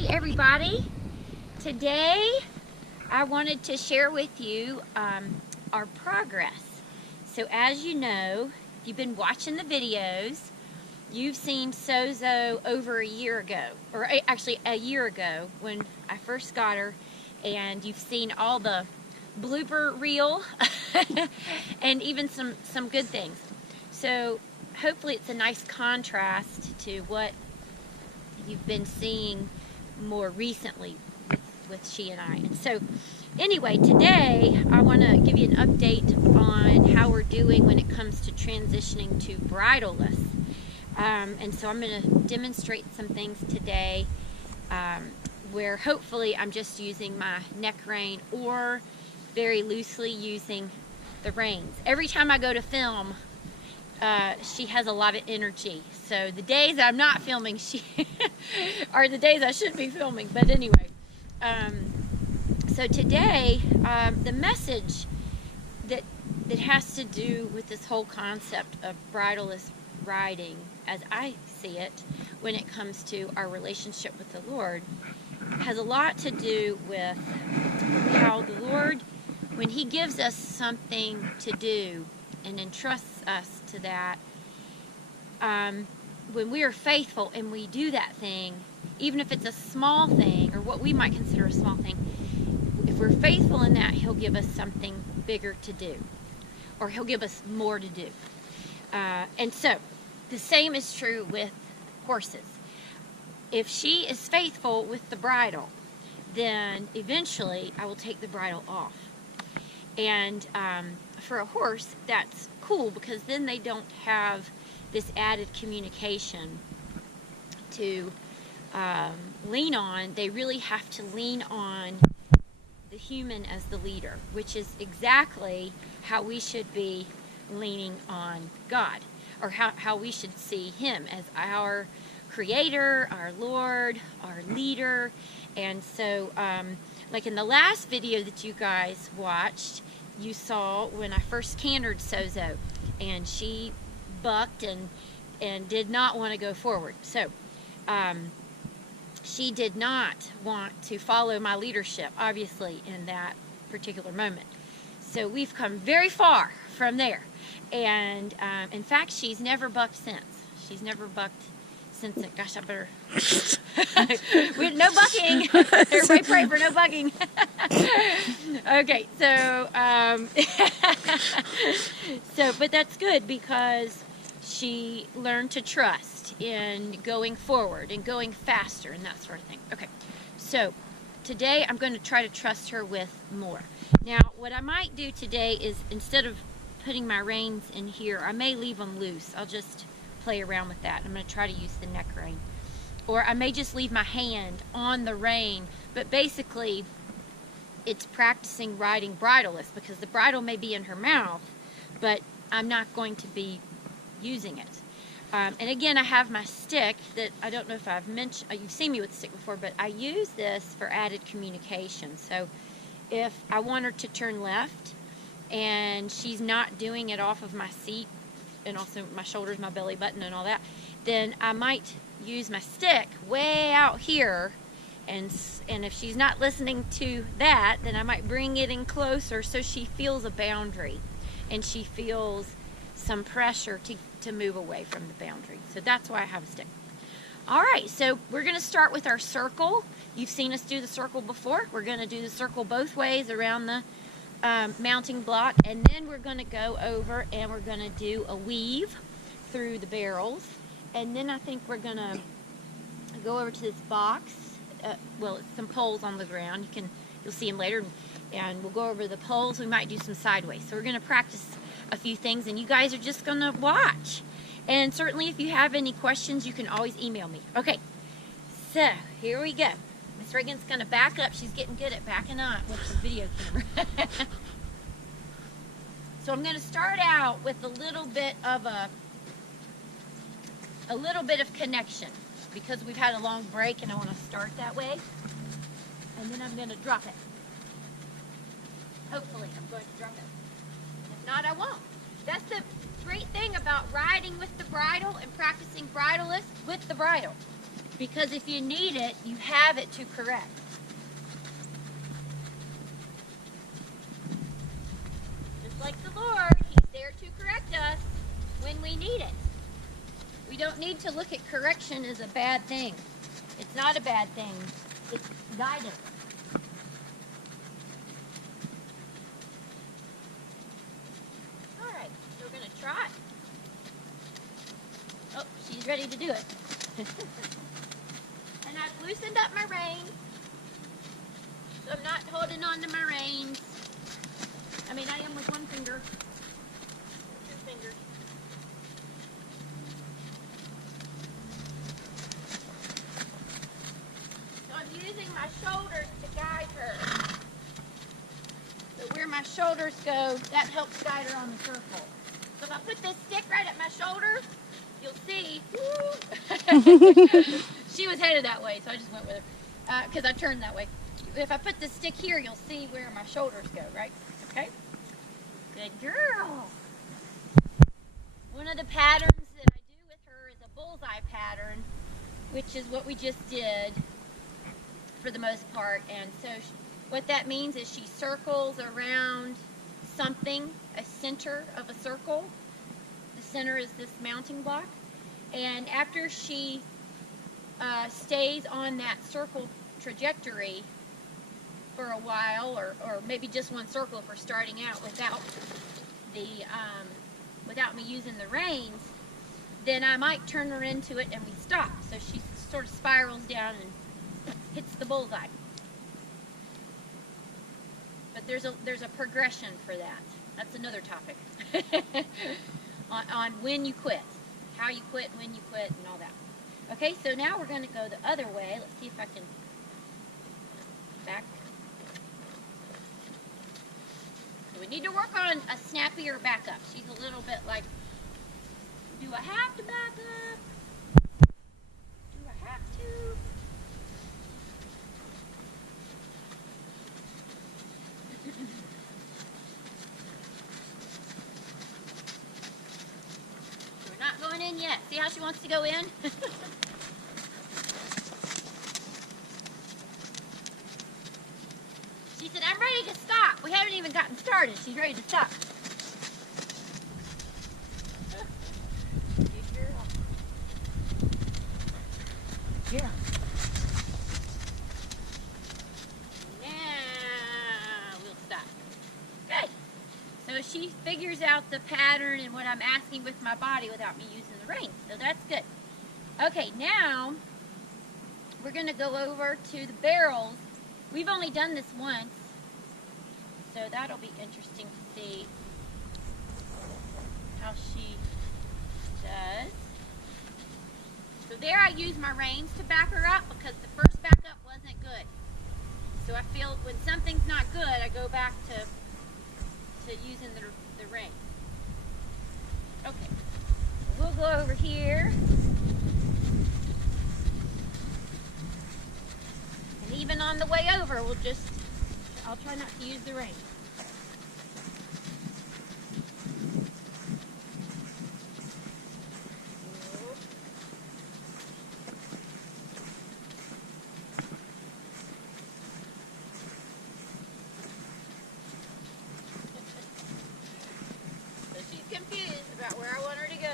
Hey everybody, today I wanted to share with you our progress. So as you know, if you've been watching the videos, you've seen Sozo over a year ago, or actually a year ago when I first got her, and you've seen all the blooper reel and even some good things. So hopefully it's a nice contrast to what you've been seeing more recently with she and I. And so anyway, today I want to give you an update on how we're doing when it comes to transitioning to bridleless. And so I'm going to demonstrate some things today where hopefully I'm just using my neck rein or very loosely using the reins. Every time I go to film, she has a lot of energy. So the days I'm not filming, she are the days I should be filming. But anyway, so today the message that has to do with this whole concept of bridleless riding, as I see it, when it comes to our relationship with the Lord, has a lot to do with how the Lord, when He gives us something to do and entrusts us to that, when we are faithful and we do that thing, even if it's a small thing or what we might consider a small thing, if we're faithful in that, He'll give us something bigger to do, or He'll give us more to do. And so the same is true with horses. If she is faithful with the bridle, then eventually I will take the bridle off. And for a horse, that's cool, because then they don't have this added communication to lean on. They really have to lean on the human as the leader, which is exactly how we should be leaning on God, or how we should see Him as our Creator, our Lord, our leader. And so like in the last video that you guys watched, you saw when I first cantered Sozo, and she bucked and did not want to go forward. So she did not want to follow my leadership, obviously, in that particular moment. So we've come very far from there. And in fact, she's never bucked since. She's never bucked since it. Gosh, I better. No bucking. Everybody pray for no bucking. Okay, so but that's good, because she learned to trust in going forward and going faster and that sort of thing. Okay, so today I'm going to try to trust her with more. Now, what I might do today is, instead of putting my reins in here, I may leave them loose. I'll just play around with that. I'm going to try to use the neck rein. Or I may just leave my hand on the rein, but basically it's practicing riding bridleless, because the bridle may be in her mouth, but I'm not going to be using it. And again, I have my stick that I don't know if I've mentioned, you've seen me with the stick before, but I use this for added communication. So if I want her to turn left and she's not doing it off of my seat, and also my shoulders, my belly button and all that, then I might use my stick way out here, and if she's not listening to that, then I might bring it in closer so she feels a boundary and she feels some pressure to move away from the boundary. So that's why I have a stick. All right, so we're going to start with our circle. You've seen us do the circle before. We're going to do the circle both ways around the mounting block, and then we're going to go over and we're going to do a weave through the barrels, and then I think we're going to go over to this box. Well, it's some poles on the ground. You'll see them later, and we'll go over the poles. We might do some sideways. So we're going to practice a few things, and you guys are just going to watch. And certainly if you have any questions, you can always email me. Okay, so here we go. Miss Reagan's going to back up. She's getting good at backing up with the video camera. So I'm going to start out with a little bit of connection, because we've had a long break and I want to start that way. And then I'm going to drop it. Hopefully I'm going to drop it. If not, I won't. That's the great thing about riding with the bridle and practicing bridleless with the bridle. Because if you need it, you have it to correct. Just like the Lord, He's there to correct us when we need it. We don't need to look at correction as a bad thing. It's not a bad thing. It's guidance. All right, so we're going to trot. Oh, she's ready to do it. And I've loosened up my reins. So I'm not holding on to my reins. I mean, I am with one finger. 2 fingers. So I'm using my shoulders to guide her. So where my shoulders go, that helps guide her on the circle. So if I put this stick right at my shoulder, you'll see. She was headed that way, so I just went with her. Because I turned that way. If I put the stick here, you'll see where my shoulders go, right? Okay? Good girl. One of the patterns that I do with her is a bullseye pattern, which is what we just did for the most part. And so what that means is she circles around something, a center of a circle. The center is this mounting block. And after she stays on that circle trajectory for a while, or maybe just one circle if we're starting out without me using the reins, then I might turn her into it and we stop. So she sort of spirals down and hits the bullseye. But there's a progression for that. That's another topic. on when you quit, how you quit, when you quit, and all that. Okay, so now we're going to go the other way. Let's see if I can back. So we need to work on a snappier backup. She's a little bit like, do I have to back up? Do I have to? We're not going in yet. See how she wants to go in? She said, I'm ready to stop. We haven't even gotten started. She's ready to stop. Good girl. Yeah. Now we'll stop. Good. So she figures out the pattern and what I'm asking with my body without me using the reins. So that's good. Okay, now we're going to go over to the barrels. We've only done this once, so that'll be interesting to see how she does. So there I use my reins to back her up because the first backup wasn't good. So I feel when something's not good, I go back to using the reins. Okay, we'll go over here. And even on the way over, I'll try not to use the reins. So she's confused about where I want her to go.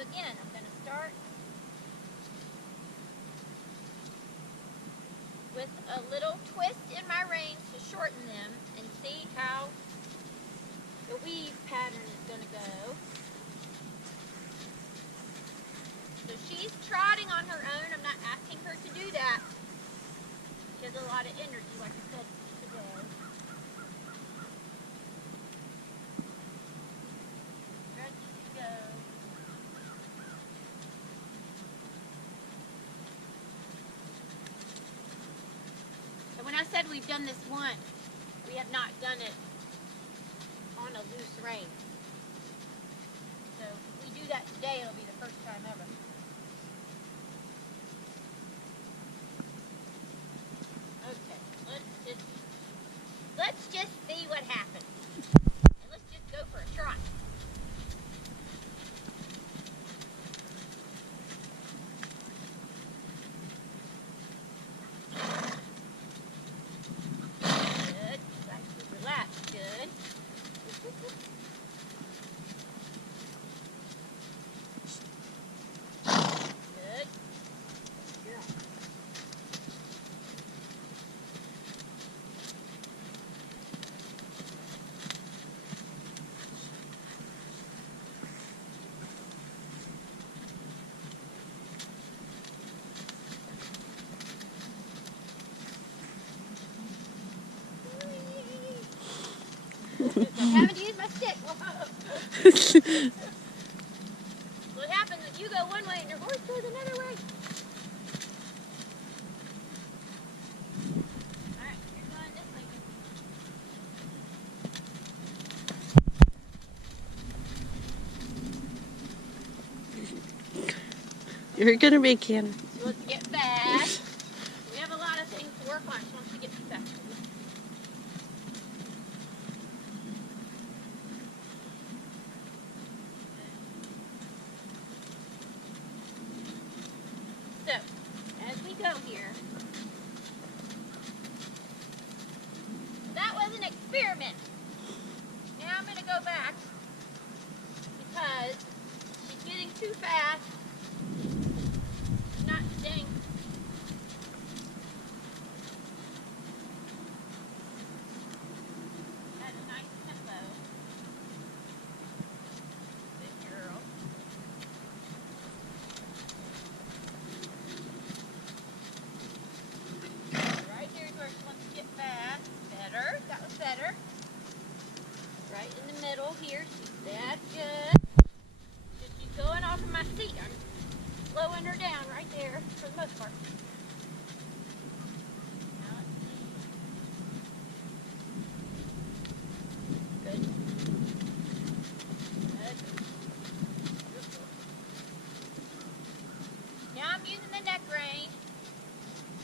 Again, I'm going to start with a little twist in my reins to shorten them and see how the weave pattern is going to go. So she's trotting on her own. I'm not asking her to do that. She has a lot of energy, like I said today. Ready to go. glad we've done this once. We have not done it on a loose rein. So if we do that today, it'll be the first time ever. Okay, let's just see what happens. And let's just go for a trot. Good. Nice and relaxed. Good. Good. Good. I'm having to use my stick. What happens if you go one way and your horse goes another way? Alright, you're going this way. You're gonna be Cannon. Let's get fast. We have a lot of things to work on once we get fast. So, as we go here, that was an experiment. Now I'm going to go back because she's getting too fast. She's not staying. At a nice tempo. Good girl. Right here's where she wants to get fast. Better. That was better. Right in the middle here. That's good. She's going off of my seat. I'm slowing her down right there for the most part. Now let's see. Good. Good. Now I'm using the neck rein.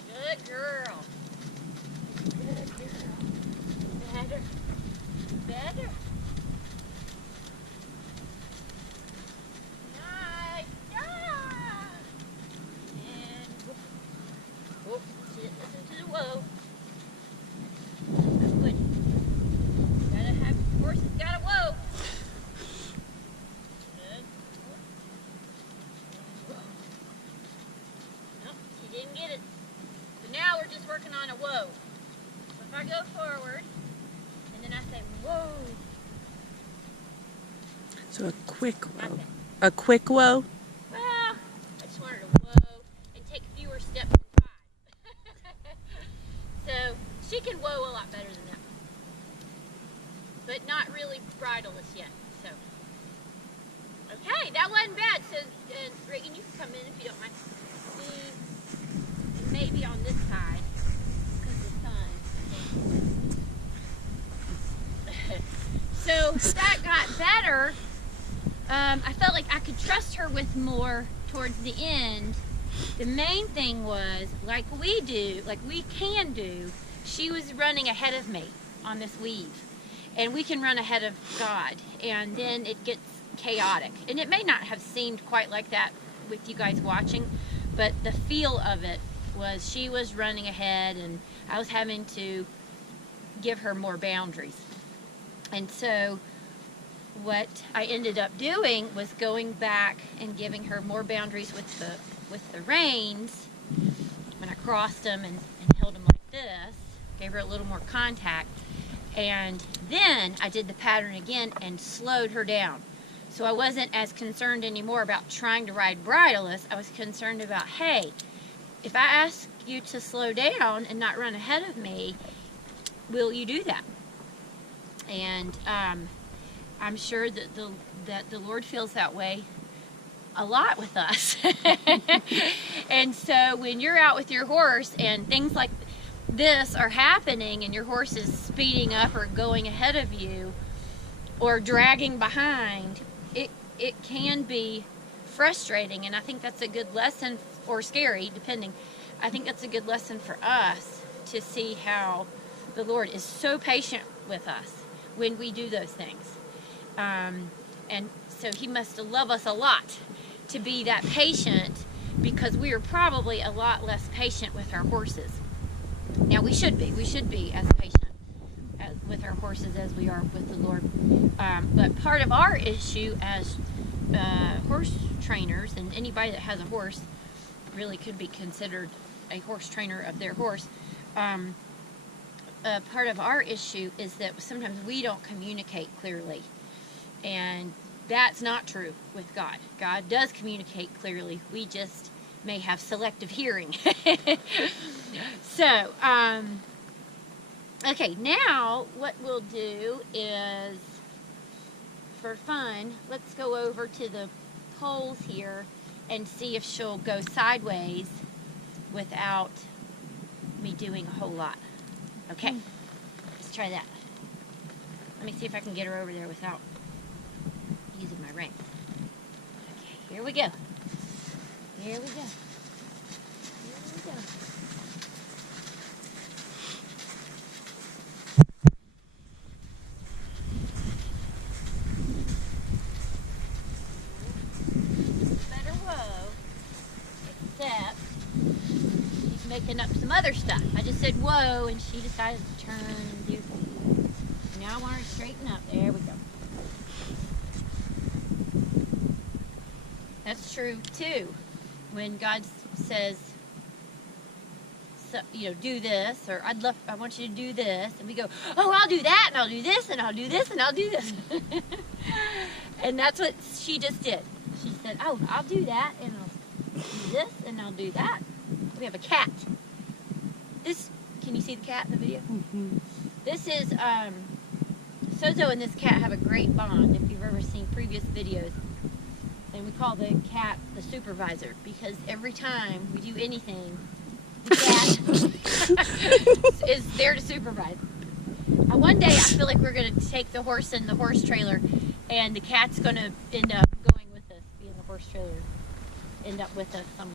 Good girl. Good girl. Better. Better. Nice job. And whoop, listen to the whoa. That's good. Gotta have horses gotta whoa. Good. Nope, she didn't get it. So now we're just working on a whoa. So if I go forward, and then I say whoa. So a quick whoa. A quick whoa? Well, I just wanted to whoa and take fewer steps than 5. So she can whoa a lot better than that. But not really bridleless yet. So okay, that wasn't bad. So Reagan, you can come in if you don't mind. And maybe on this side. So that got better. I felt like I could trust her with more towards the end. The main thing was, like we can do, she was running ahead of me on this weave. And we can run ahead of God. And then it gets chaotic. And it may not have seemed quite like that with you guys watching, but the feel of it was she was running ahead and I was having to give her more boundaries. And so what I ended up doing was going back and giving her more boundaries with the reins when I crossed them and held them like this, gave her a little more contact, and then I did the pattern again and slowed her down. So I wasn't as concerned anymore about trying to ride bridleless. I was concerned about, hey, if I ask you to slow down and not run ahead of me, will you do that? And I'm sure that the Lord feels that way a lot with us. And so when you're out with your horse and things like, this are happening and your horse is speeding up or going ahead of you or dragging behind, it can be frustrating, and I think that's a good lesson, or scary, depending. I think that's a good lesson for us to see how the Lord is so patient with us when we do those things. And so he must love us a lot to be that patient, because we are probably a lot less patient with our horses. Now we should be as patient with our horses as we are with the Lord. But part of our issue as horse trainers, and anybody that has a horse really could be considered a horse trainer of their horse, part of our issue is that sometimes we don't communicate clearly, and that's not true with God. God does communicate clearly. We just may have selective hearing. So, okay, now what we'll do is, for fun, let's go over to the poles here and see if she'll go sideways without me doing a whole lot. Okay, let's try that. Let me see if I can get her over there without using my rein. Okay, here we go. Here we go. Here we go. Better whoa, except she's making up some other stuff. I just said whoa, and she decided to turn and do. Now I want her to straighten up. There we go. That's true too. When God says, so, do this, or I want you to do this, and we go, oh, I'll do that, and I'll do this, and I'll do this, and I'll do this. And that's what she just did. She said, oh, I'll do that, and I'll do this, and I'll do that. We have a cat. Can you see the cat in the video? Mm-hmm. This is, Sozo and this cat have a great bond, if you've ever seen previous videos. And we call the cat the supervisor, because every time we do anything, the cat is there to supervise. One day I feel like we're going to take the horse in the horse trailer, and the cat's going to end up going with us, be in the horse trailer, end up with us somewhere.